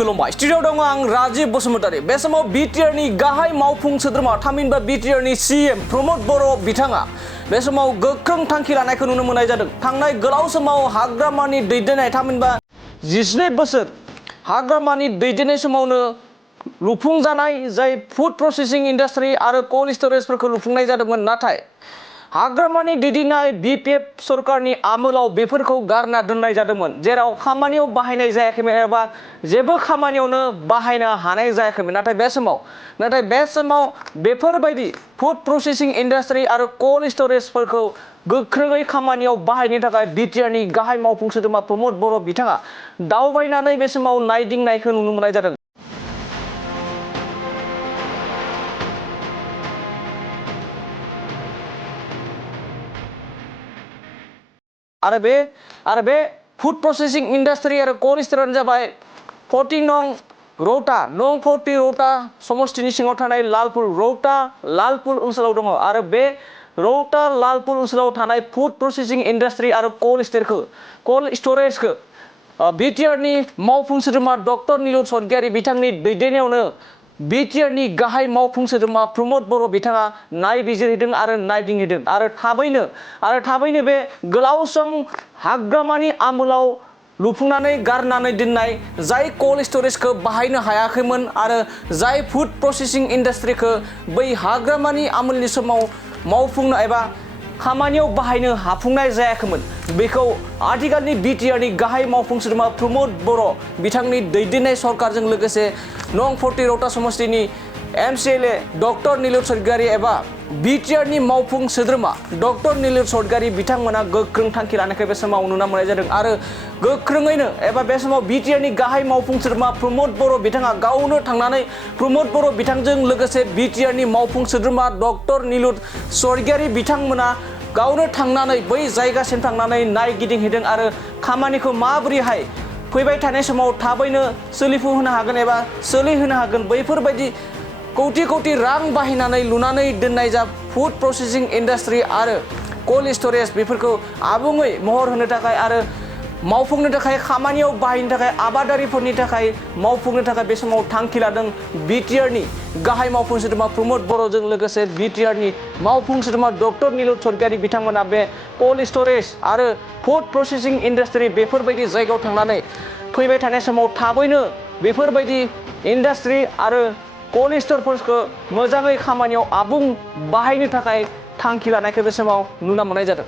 खुलुमबाय स्टुडियोआव दङ आं राजीव बसुमतारी बे समाव बिटिआरनि गाहाय मावफुं सोद्रोमा थामहिनबा बिटिआरनि CEM प्रमद बर' बिथाङा बे समाव गोख्रों थांखि लानायखौ नुनो मोननाय जादों। थांनाय गोलाव समाव हाग्रामानि दैदेननाय थामहिनबा 19 बोसोर हाग्रामानि दैदेननाय समावनो लुफुंजानाय जाय फुड प्रसेसिं इंडस्ट्री आरो कोल्ड स्टरेजफोरखौ लुफुंनाय जादोंमोन, नाथाय हाग्रामानि दैदेननाय BPF सरकारनि आमोलाव बेफोरखौ गारना दोननाय जादोंमोन, जेराव खामानियाव बाहायनाय जायाखैमोन एबा जेबो खामानियावनो बाहायनो हानाय जायाखैमोन। नाथाय बे समाव बेफोरबायदि फुड प्रसेसिं इंडस्ट्री आरो कोल्ड स्टरेजफोरखौ गोख्रोङै खामानियाव बाहायनो थाखाय बिटिआरनि गाहाय मावफुं सोद्रोमा प्रमद बर' बिथाङा दावबायनानै बे समाव नायदिंनायखौ नुनो मोननाय जादों। आरो बे फुड प्रसेसिं इंडस्ट्री आरो कोल्ड स्टोरेज जाबाय 40 नं रौता समष्टिनि सिङाव थानाय लालपुर ओनसोलाव दङ। आरो बे रौता लालपुर ओनसोलाव थानाय फुड प्रसेसिं इंडस्ट्री आरो कोल्ड स्टरेजखौ बिटिआरनि मावफुं सोद्रोमा डक्टर नीलुत स्वर्गियारी बिथांनि दैदेननायावनो बिटिआरनि गाहाय मावफुं सोद्रोमा प्रमद बर' बिथाङा नायबिजिरहैदों आरो नायदिंहैदों। आरो थाबैनो बे गोलाव सम हाग्रामानि आमोलाव लुफुंनानै गारनानै दोननाय जाय कोल्ड स्टरेजखौ बाहायनो हायाखैमोन आरो जाय फुड प्रसेसिं इंडस्ट्रीखौ बै हाग्रामानि आमोलनि समाव मावफुंनो एबा खामानियाव बाहायनो हाफुंनाय जायाखैमोन, बेखौ आथिखालनि बिटिआरनि गाहाय मावफुं सोद्रोमा प्रमद बर' बिथांनि दैदेननाय सरकारजों लोगोसे नं 40 रौता समष्टिनि MCLA डक्टर नीलुत स्वर्गियारी एबा बिटिआरनि मावफुं सोद्रोमा डक्टर नीलुत स्वर्गियारी बिथांमोना गोख्रों थांखि लानायखौ बे समाव नुनो मोननाय जादों। आरो गोख्रोङैनो एबा बे समाव बिटिआरनि गाहाय मावफुं सोद्रोमा प्रमद बर' बिथाङा गावनो थांनानै प्रमद बर' बिथांजों लोगोसे बिटिआरनि मावफुं सोद्रोमा डक्टर नीलुत स्वर्गियारी बिथांमोना गावनो थांनानै बै जायगासिम थांनानै नायगिदिंहैदों आरो खामानिखौ माबोरैहाय फैबाय थानाय समाव थाबैनो सोलिफु होनो हागोन एबा सोलिहोनो हागोन, बैफोरबायदि कौटि रां बाहायनानै लुनानै दोननाय जा फुड प्रसेसिं इंडस्ट्री आरो कोल्ड स्टरेज बेफोरखौ आबुङै महर होनो थाखाय आरो मावफुंनो थाखाय खामानियाव बाहायनो थाखाय आबादारिफोरनि थाखाय मावफुंनो थाखाय बे समाव थांखि लादों बिटिआरनि गाहाय मावफुं सोद्रोमा प्रमद बर'जों लोगोसे बिटिआरनि मावफुं सोद्रोमा डक्टर नीलुत स्वर्गियारी बिथांमोना बे कोल्ड स्टरेज आरो फुड प्रसेसिं इंडस्ट्री बेफोरबायदि जायगायाव थांनानै फैबाय थानाय समाव थाबैनो बेफोरबायदि इंडस्ट्री आरो कोल्ड स्टोरफोरखौ मोजाङै खामानियाव आबुं बाहायनो थाखाय थांखि लानायखौ बे समाव नुनो मोननाय जादों।